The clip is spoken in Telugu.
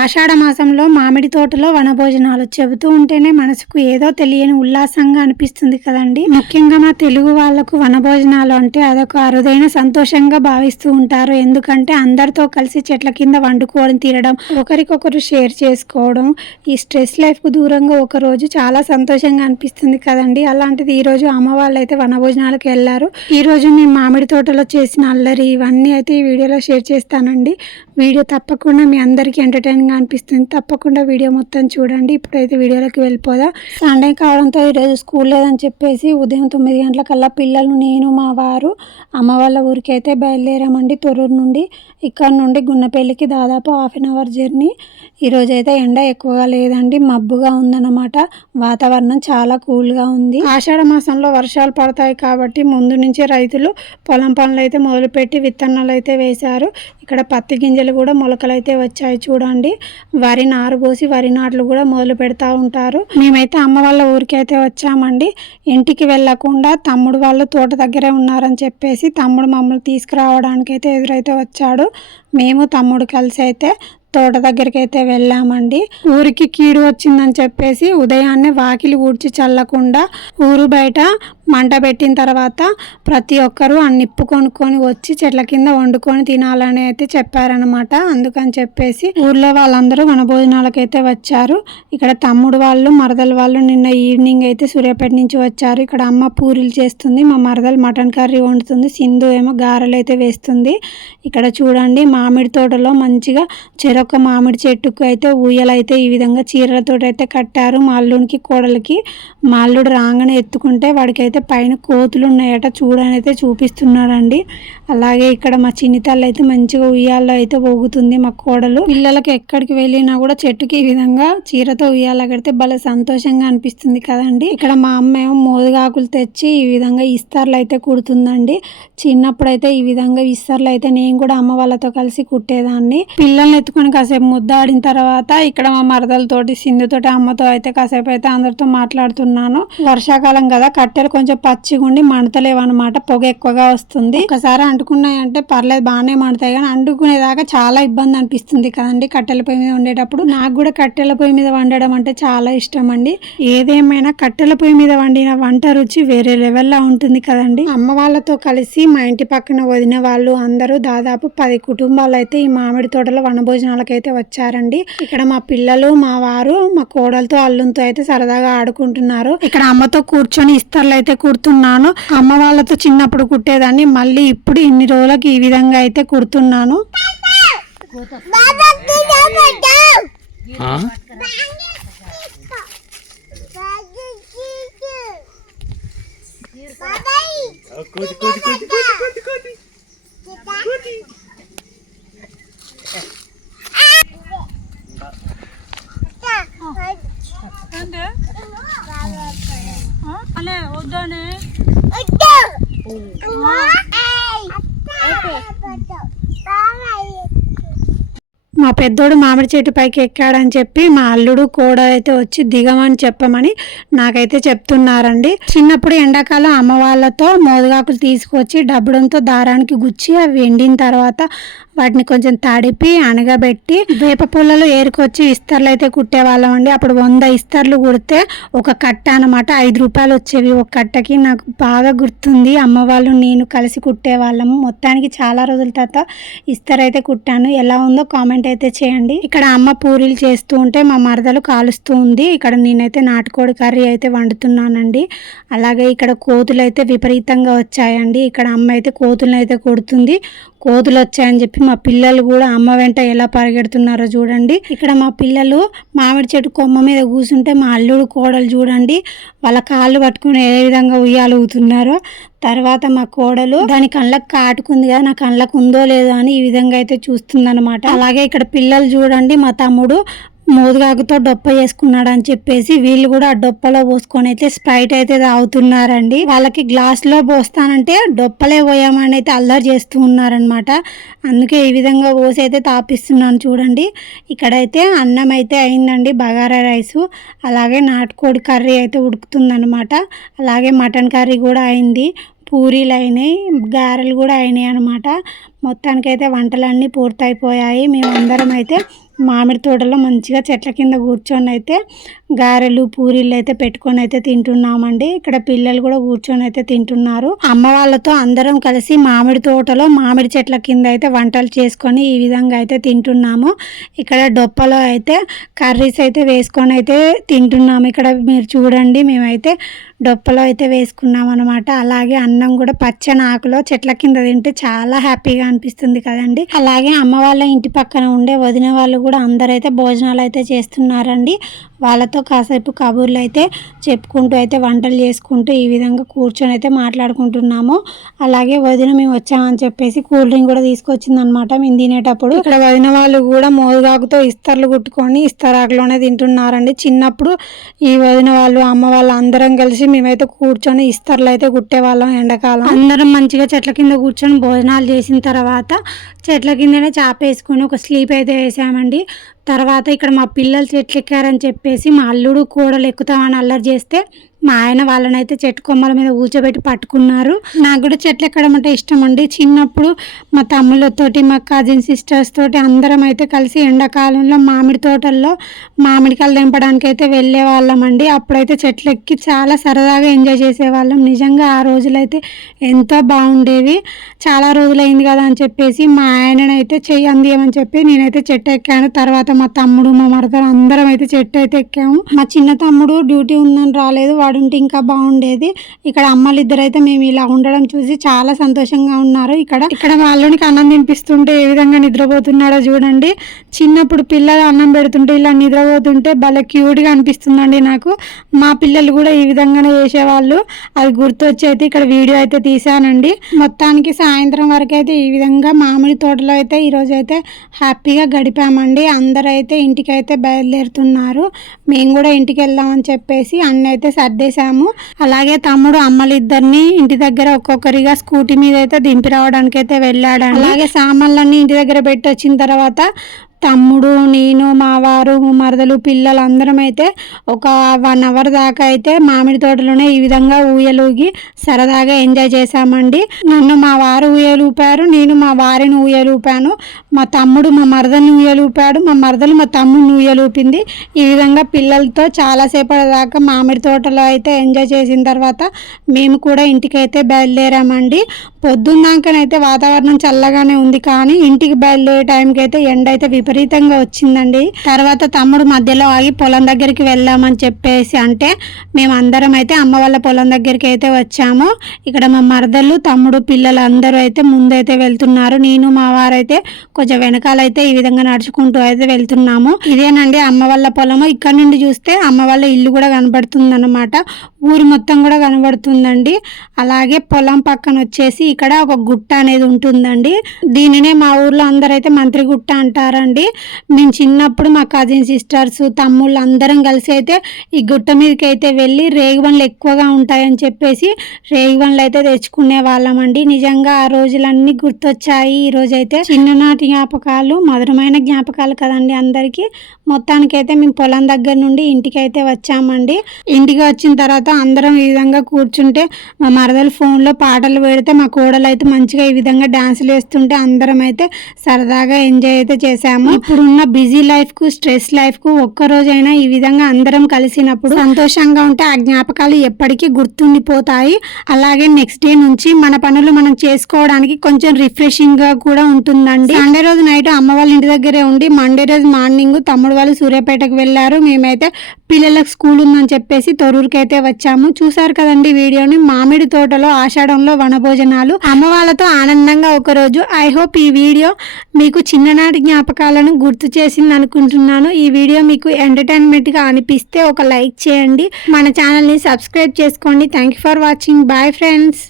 ఆషాఢ మాసంలో మామిడి తోటలో వనభోజనాలు చెబుతూ ఉంటేనే మనసుకు ఏదో తెలియని ఉల్లాసంగా అనిపిస్తుంది కదండి. ముఖ్యంగా మా తెలుగు వాళ్లకు వనభోజనాలు అంటే అదొక అరుదైన సంతోషంగా భావిస్తూ ఉంటారు. ఎందుకంటే అందరితో కలిసి చెట్ల కింద వండుకోవడం, తినడం, ఒకరికొకరు షేర్ చేసుకోవడం, ఈ స్ట్రెస్ లైఫ్ కు దూరంగా ఒక రోజు చాలా సంతోషంగా అనిపిస్తుంది కదండి. అలాంటిది ఈ రోజు అమ్మ వాళ్ళు అయితే వనభోజనాలకు వెళ్ళారు. ఈ రోజు మేము మామిడి తోటలో చేసిన అల్లరి ఇవన్నీ అయితే ఈ వీడియోలో షేర్ చేస్తానండి. వీడియో తప్పకుండా మీ అందరికీ ఎంటర్టైనింగ్గా అనిపిస్తుంది. తప్పకుండా వీడియో మొత్తం చూడండి. ఇప్పుడైతే వీడియోలోకి వెళ్ళిపోదాం. సండే కావడంతో ఈరోజు స్కూల్ లేదని చెప్పేసి ఉదయం 9 గంటలకల్లా పిల్లలు, నేను, మా వారు అమ్మ వాళ్ళ ఊరికి అయితే బయలుదేరామండి. తొర్రూరు నుండి. ఇక్కడ నుండి గున్నపల్లికి దాదాపు 1/2 అవర్ జర్నీ. ఈరోజు అయితే ఎండ ఎక్కువగా లేదండి, మబ్బుగా ఉందన్నమాట. వాతావరణం చాలా కూల్గా ఉంది. ఆషాఢ మాసంలో వర్షాలు పడతాయి కాబట్టి ముందు నుంచి రైతులు పొలం పనులు అయితే మొదలుపెట్టి విత్తనాలు అయితే వేశారు. ఇక్కడ పత్తి గింజలు కూడా మొలకలు అయితే వచ్చాయి చూడండి. వరి నారు పోసి వరి నాట్లు కూడా మొదలు పెడతా ఉంటారు. మేమైతే అమ్మ వాళ్ళ ఊరికి అయితే వచ్చామండి. ఇంటికి వెళ్ళకుండా తమ్ముడు వాళ్ళు తోట దగ్గరే ఉన్నారని చెప్పేసి తమ్ముడు మమ్మల్ని తీసుకురావడానికి అయితే ఎదురైతే వచ్చాడు. మేము తమ్ముడు కలిసి అయితే తోట దగ్గరికి అయితే వెళ్ళామండి. ఊరికి కీడు వచ్చిందని చెప్పేసి ఉదయాన్నే వాకిలి ఊడ్చి చల్లకుండా ఊరు బయట మంట పెట్టిన తర్వాత ప్రతి ఒక్కరూ ఆ నిప్పు కొనుక్కొని వచ్చి చెట్ల కింద వండుకొని తినాలని అయితే చెప్పారనమాట. అందుకని చెప్పేసి ఊర్లో వాళ్ళందరూ వనభోజనాలకు అయితే వచ్చారు. ఇక్కడ తమ్ముడు వాళ్ళు, మరదలు వాళ్ళు నిన్న ఈవినింగ్ అయితే సూర్యాపేట నుంచి వచ్చారు. ఇక్కడ అమ్మ పూరీలు చేస్తుంది, మా మరదలు మటన్ కర్రీ వండుతుంది, సింధు ఏమో గారెలు అయితే వేస్తుంది. ఇక్కడ చూడండి మామిడి తోటలో మంచిగా చెరొక మామిడి చెట్టుకు అయితే ఊయలైతే ఈ విధంగా చీరలతో అయితే కట్టారు. మా అల్లుడికి, కోడలికి. మా అల్లుడు రాగానే ఎత్తుకుంటే వాడికైతే పైన కోతులు ఉన్నాయట చూడని అయితే చూపిస్తున్నాడండి. అలాగే ఇక్కడ మా చిన్ని తల్లి అయితే మంచిగా ఉయ్యాల్లో అయితే ఊగుతుంది. మా కోడలు పిల్లలకి ఎక్కడికి వెళ్ళినా కూడా చెట్టుకి ఈ విధంగా చీరతో ఉయ్యాల కడితే భలే సంతోషంగా అనిపిస్తుంది కదండి. ఇక్కడ మా అమ్మ ఏమో మోదుగాకులు తెచ్చి ఈ విధంగా ఇస్తార్లు అయితే కుడుతుందండి. చిన్నప్పుడు అయితే ఈ విధంగా ఇస్తార్లు అయితే నేను కూడా అమ్మ వాళ్ళతో కలిసి కుట్టేదాన్ని. పిల్లల్ని ఎత్తుకొని కాసేపు ముద్దాడిన తర్వాత ఇక్కడ మా మరదలతోటి, సింధుతోటి, అమ్మతో అయితే కాసేపు అయితే అందరితో మాట్లాడుతున్నాను. వర్షాకాలం కదా, కట్టెలు కొంచెం పచ్చిగుండి మంటలేవన్నమాట, పొగ ఎక్కువగా వస్తుంది. ఒకసారి అంటుకున్నాయంటే పర్లేదు బాగానే మండుతాయి, కానీ అంటుకునేదాకా చాలా ఇబ్బంది అనిపిస్తుంది కదండి కట్టెల పొయ్యి మీద వండేటప్పుడు. నాకు కూడా కట్టెల పొయ్యి మీద వండడం అంటే చాలా ఇష్టం అండి. ఏదేమైనా కట్టెల పొయ్యి మీద వండిన వంట రుచి వేరే లెవెల్లా ఉంటుంది కదండి. అమ్మ వాళ్ళతో కలిసి మా ఇంటి పక్కన వదిన వాళ్ళు అందరూ దాదాపు 10 కుటుంబాలు అయితే ఈ మామిడి తోటలో వనభోజనాలకు అయితే వచ్చారండి. ఇక్కడ మా పిల్లలు, మా వారు, మా కోడలతో, అల్లుతో అయితే సరదాగా ఆడుకుంటున్నారు. ఇక్కడ అమ్మతో కూర్చొని ఇస్తర్లు అయితే కుడుతున్నాను. అమ్మ వాళ్ళతో చిన్నప్పుడు కుట్టేదాన్ని, మళ్ళీ ఇప్పుడు ఇన్ని రోజులకి ఈ విధంగా అయితే కుడుతున్నాను. మా పెద్దోడు మామిడి చెట్టు పైకి ఎక్కాడని చెప్పి మా అల్లుడు, కోడ అయితే వచ్చి దిగమని చెప్పమని నాకైతే చెప్తున్నారండి. చిన్నప్పుడు ఎండాకాలం అమ్మ వాళ్ళతో మోదుగాకులు తీసుకొచ్చి డబ్బుడంతో దారానికి గుచ్చి అవి ఎండిన తర్వాత వాటిని కొంచెం తడిపి అనగబెట్టి వేప పుల్లలు ఏరుకొచ్చి ఇస్తర్లు అయితే కుట్టేవాళ్ళం అండి. అప్పుడు 100 ఇస్తర్లు కుడితే ఒక కట్ట అనమాట 5 రూపాయలు వచ్చేవి ఒక కట్టకి. నాకు బాగా గుర్తుంది. అమ్మ వాళ్ళు నేను కలిసి కుట్టేవాళ్ళము. మొత్తానికి చాలా రోజుల తర్వాత ఇస్తర్ అయితే కుట్టాను. ఎలా ఉందో కామెంట్ అయితే చేయండి. ఇక్కడ అమ్మ పూరీలు చేస్తూ ఉంటే మా మరదలు కాలుస్తూ ఉంది. ఇక్కడ నేనైతే నాటుకోడి కర్రీ అయితే వండుతున్నానండి. అలాగే ఇక్కడ కోతులు అయితే విపరీతంగా వచ్చాయండి. ఇక్కడ అమ్మ అయితే కోతులను అయితే కొడుతుంది. కోతులు వచ్చాయని చెప్పి మా పిల్లలు కూడా అమ్మ వెంట ఎలా పరిగెడుతున్నారో చూడండి. ఇక్కడ మా పిల్లలు మామిడి చెట్టు కొమ్మ మీద కూర్చుంటే మా అల్లుడు, కోడలు చూడండి వాళ్ళ కాళ్ళు పట్టుకుని ఏ విధంగా ఉయ్యాలుగుతున్నారో. తర్వాత మా కోడలు దాని కళ్ళకు కాటుకుంది కదా, నా కళ్ళకు ఉందో లేదో అని ఈ విధంగా అయితే చూస్తుంది అనమాట. అలాగే ఇక్కడ పిల్లలు చూడండి, మా తమ్ముడు మోదుగాకుతో డొప్ప చేసుకున్నాడు అని చెప్పేసి వీళ్ళు కూడా ఆ డొప్పలో పోసుకొని అయితే స్ప్రైట్ అయితే తాగుతున్నారండి. వాళ్ళకి గ్లాస్ లో పోస్తానంటే డొప్పలే పోయామని అయితే అల్లరి చేస్తూ ఉన్నారనమాట. అందుకే ఈ విధంగా పోసి అయితే తాపిస్తున్నాను చూడండి. ఇక్కడైతే అన్నం అయితే అయిందండి, బగారా రైసు. అలాగే నాటుకోడి కర్రీ అయితే ఉడుకుతుందనమాట. అలాగే మటన్ కర్రీ కూడా అయింది, పూరీలు అయినాయి, గారెలు కూడా అయినాయి అనమాట. మొత్తానికైతే వంటలన్నీ పూర్తయిపోయాయి. మేమందరం అయితే మామిడి తోటలో మంచిగా చెట్ల కింద కూర్చొని అయితే గారెలు పూరీలు అయితే పెట్టుకొని అయితే తింటున్నామండి. ఇక్కడ పిల్లలు కూడా కూర్చొని అయితే తింటున్నారు. అమ్మ వాళ్ళతో అందరం కలిసి మామిడి తోటలో మామిడి చెట్ల కింద అయితే వంటలు చేసుకొని ఈ విధంగా అయితే తింటున్నాము. ఇక్కడ డొప్పలో అయితే కర్రీస్ అయితే వేసుకొని అయితే తింటున్నాము. ఇక్కడ మీరు చూడండి, మేమైతే డొప్పలో అయితే వేసుకున్నాం అనమాట. అలాగే అన్నం కూడా పచ్చని ఆకులో చెట్ల కింద తింటే చాలా హ్యాపీగా అనిపిస్తుంది కదండి. అలాగే అమ్మ వాళ్ళ ఇంటి పక్కన ఉండే వదిన వాళ్ళు కూడా అందరైతే భోజనాలు అయితే చేస్తున్నారండి. వాళ్ళతో కాసేపు కబుర్లు అయితే చెప్పుకుంటూ అయితే వంటలు చేసుకుంటూ ఈ విధంగా కూర్చొని అయితే మాట్లాడుకుంటున్నాము. అలాగే వదిన మేము వచ్చామని చెప్పేసి కూల్ డ్రింక్ కూడా తీసుకొచ్చింది అనమాట మేము తినేటప్పుడు. ఇక్కడ వదిన వాళ్ళు కూడా మోదుగాకుతో ఇస్తర్లు కుట్టుకొని ఇస్తరాకులోనే తింటున్నారండి. చిన్నప్పుడు ఈ వదిన వాళ్ళు అమ్మ వాళ్ళు అందరం కలిసి మేమైతే కూర్చొని ఇస్తర్లు అయితే కుట్టేవాళ్ళం. ఎండాకాలం అందరం మంచిగా చెట్ల కింద కూర్చొని భోజనాలు చేసిన తర్వాత చెట్ల కిందనే చాప వేసుకొని ఒక స్లీప్ అయితే వేసామండి. తర్వాత ఇక్కడ మా పిల్లలు చెట్లు ఎక్కారని చెప్పేసి మా అల్లుడు కోడలు ఎక్కుతామని అల్లరి చేస్తే మా ఆయన వాళ్ళనైతే చెట్టు కొమ్మల మీద కూర్చోబెట్టి పట్టుకున్నారు. నాకు కూడా చెట్లు ఎక్కడం అంటే ఇష్టం అండి. చిన్నప్పుడు మా తమ్ముళ్ళతోటి మా కజిన్ సిస్టర్స్ తోటి అందరం అయితే కలిసి ఎండాకాలంలో మామిడి తోటల్లో మామిడికాయలు తెంపడానికి అయితే వెళ్ళే వాళ్ళం అండి. అప్పుడైతే చెట్లు ఎక్కి చాలా సరదాగా ఎంజాయ్ చేసేవాళ్ళం. నిజంగా ఆ రోజులైతే ఎంతో బాగుండేవి. చాలా రోజులైంది కదా అని చెప్పేసి మా ఆయననైతే చెయ్యి అందియమని చెప్పి నేనైతే చెట్టు ఎక్కాను. తర్వాత మా తమ్ముడు మా మరదలు అందరం అయితే చెట్టు అయితే ఎక్కాము. మా చిన్న తమ్ముడు డ్యూటీ ఉందని రాలేదు, వాడుంటే ఇంకా బాగుండేది. ఇక్కడ అమ్మలు ఇద్దరు అయితే మేము ఇలా ఉండడం చూసి చాలా సంతోషంగా ఉన్నారు. ఇక్కడ వాళ్ళకి అన్నం తినిపిస్తుంటే ఏ విధంగా నిద్రపోతున్నాడో చూడండి. చిన్నప్పుడు పిల్లలు అన్నం పెడుతుంటే ఇలా నిద్రపోతుంటే భలే క్యూట్గా అనిపిస్తుందండి నాకు. మా పిల్లలు కూడా ఈ విధంగానే చేసేవాళ్ళు. అది గుర్తొచ్చి అయితే ఇక్కడ వీడియో అయితే తీసానండి. మొత్తానికి సాయంత్రం వరకు అయితే ఈ విధంగా మామిడి తోటలో అయితే ఈరోజు అయితే హ్యాపీగా గడిపామండి. అందరూ అయితే ఇంటికి అయితే బయలుదేరుతున్నారు. మేము కూడా ఇంటికి వెళ్దామని చెప్పేసి అన్నీ అయితే సర్దేశాము. అలాగే తమ్ముడు అమ్మలిద్దరిని ఇంటి దగ్గర ఒక్కొక్కరిగా స్కూటీ మీద అయితే దింపి రావడానికి అయితే వెళ్ళాడు. అలాగే సామాన్లన్నీ ఇంటి దగ్గర పెట్టి వచ్చిన తర్వాత తమ్ముడు, నేను, మా వారు, మరదలు, పిల్లలు అందరం అయితే ఒక 1 అవర్ దాకా అయితే మామిడి తోటలోనే ఈ విధంగా ఊయలూగి సరదాగా ఎంజాయ్ చేశామండి. నన్ను మా వారు ఊయలూపారు, నేను మా వారిని ఊయలూపాను, మా తమ్ముడు మా మరదల్ని ఊయలూపాడు, మా మరదలు మా తమ్ముడిని ఊయలూపింది. ఈ విధంగా పిల్లలతో చాలాసేపటి దాకా మామిడి తోటలో అయితే ఎంజాయ్ చేసిన తర్వాత మేము కూడా ఇంటికైతే బయలుదేరామండి. పొద్దున్నాకనైతే వాతావరణం చల్లగానే ఉంది, కానీ ఇంటికి బయలుదేరే టైంకి అయితే ఎండ అయితే విపరీతంగా వచ్చిందండి. తర్వాత తమ్ముడు మధ్యలో ఆగి పొలం దగ్గరికి వెళ్దామని చెప్పేసి అంటే మేము అందరం అయితే అమ్మ వాళ్ళ పొలం దగ్గరికి అయితే వచ్చాము. ఇక్కడ మా మరదలు, తమ్ముడు, పిల్లలు అందరూ అయితే ముందైతే వెళ్తున్నారు. నేను మా వారైతే కొంచెం వెనకాలైతే ఈ విధంగా నడుచుకుంటూ అయితే వెళ్తున్నాము. ఇదేనండి అమ్మ వాళ్ళ పొలము. ఇక్కడ నుండి చూస్తే అమ్మ వాళ్ళ ఇల్లు కూడా కనబడుతుంది అన్నమాట. ఊరు మొత్తం కూడా కనబడుతుందండి. అలాగే పొలం పక్కన వచ్చేసి ఇక్కడ ఒక గుట్ట అనేది ఉంటుందండి. దీనినే మా ఊర్లో అందరైతే మంత్రి గుట్ట అంటారండి. మేము చిన్నప్పుడు మా కజిన్ సిస్టర్స్, తమ్ముళ్ళు అందరం కలిసి అయితే ఈ గుట్ట మీదకి అయితే వెళ్ళి రేగిబండ్లు ఎక్కువగా ఉంటాయని చెప్పేసి రేగిబండ్లు అయితే తెచ్చుకునే వాళ్ళం అండి. నిజంగా ఆ రోజులన్నీ గుర్తొచ్చాయి. ఈ రోజైతే చిన్ననాటి జ్ఞాపకాలు, మధురమైన జ్ఞాపకాలు కదండి అందరికీ. మొత్తానికైతే మేము పొలం దగ్గర నుండి ఇంటికి అయితే వచ్చామండి. ఇంటికి వచ్చిన తర్వాత అందరం ఈ విధంగా కూర్చుంటే మా మరదలు ఫోన్లో పాటలు పెడితే మా కోడలు అయితే మంచిగా ఈ విధంగా డాన్సులు వేస్తుంటే అందరం అయితే సరదాగా ఎంజాయ్ అయితే చేసాము. ఇప్పుడున్న బిజీ లైఫ్ కు, స్ట్రెస్ లైఫ్ కు ఒక్కరోజైనా ఈ విధంగా అందరం కలిసినప్పుడు సంతోషంగా ఉంటే ఆ జ్ఞాపకాలు ఎప్పటికీ గుర్తుండిపోతాయి. అలాగే నెక్స్ట్ డే నుంచి మన పనులు మనం చేసుకోవడానికి కొంచెం రిఫ్రెషింగ్ గా కూడా ఉంటుందండి. సండే రోజు నైట్ అమ్మ వాళ్ళ ఇంటి దగ్గరే ఉండి మండే రోజు మార్నింగ్ తమ్ముడు వాళ్ళు సూర్యాపేటకు వెళ్ళారు. మేమైతే పిల్లలకు స్కూల్ ఉందని చెప్పేసి తొర్రూరుకి అయితే వచ్చాము. చూసారు కదండి వీడియోని. మామిడి తోటలో ఆషాఢంలో వనభోజనాలు అమ్మ వాళ్ళతో ఆనందంగా ఒకరోజు. ఐ హోప్ ఈ వీడియో మీకు చిన్ననాటి జ్ఞాపకాలను గుర్తు చేసింది అనుకుంటున్నాను. ఈ వీడియో మీకు ఎంటర్టైన్మెంట్ గా అనిపిస్తే ఒక లైక్ చేయండి. మన ఛానల్ని సబ్స్క్రైబ్ చేసుకోండి. Thank you for watching. Bye friends.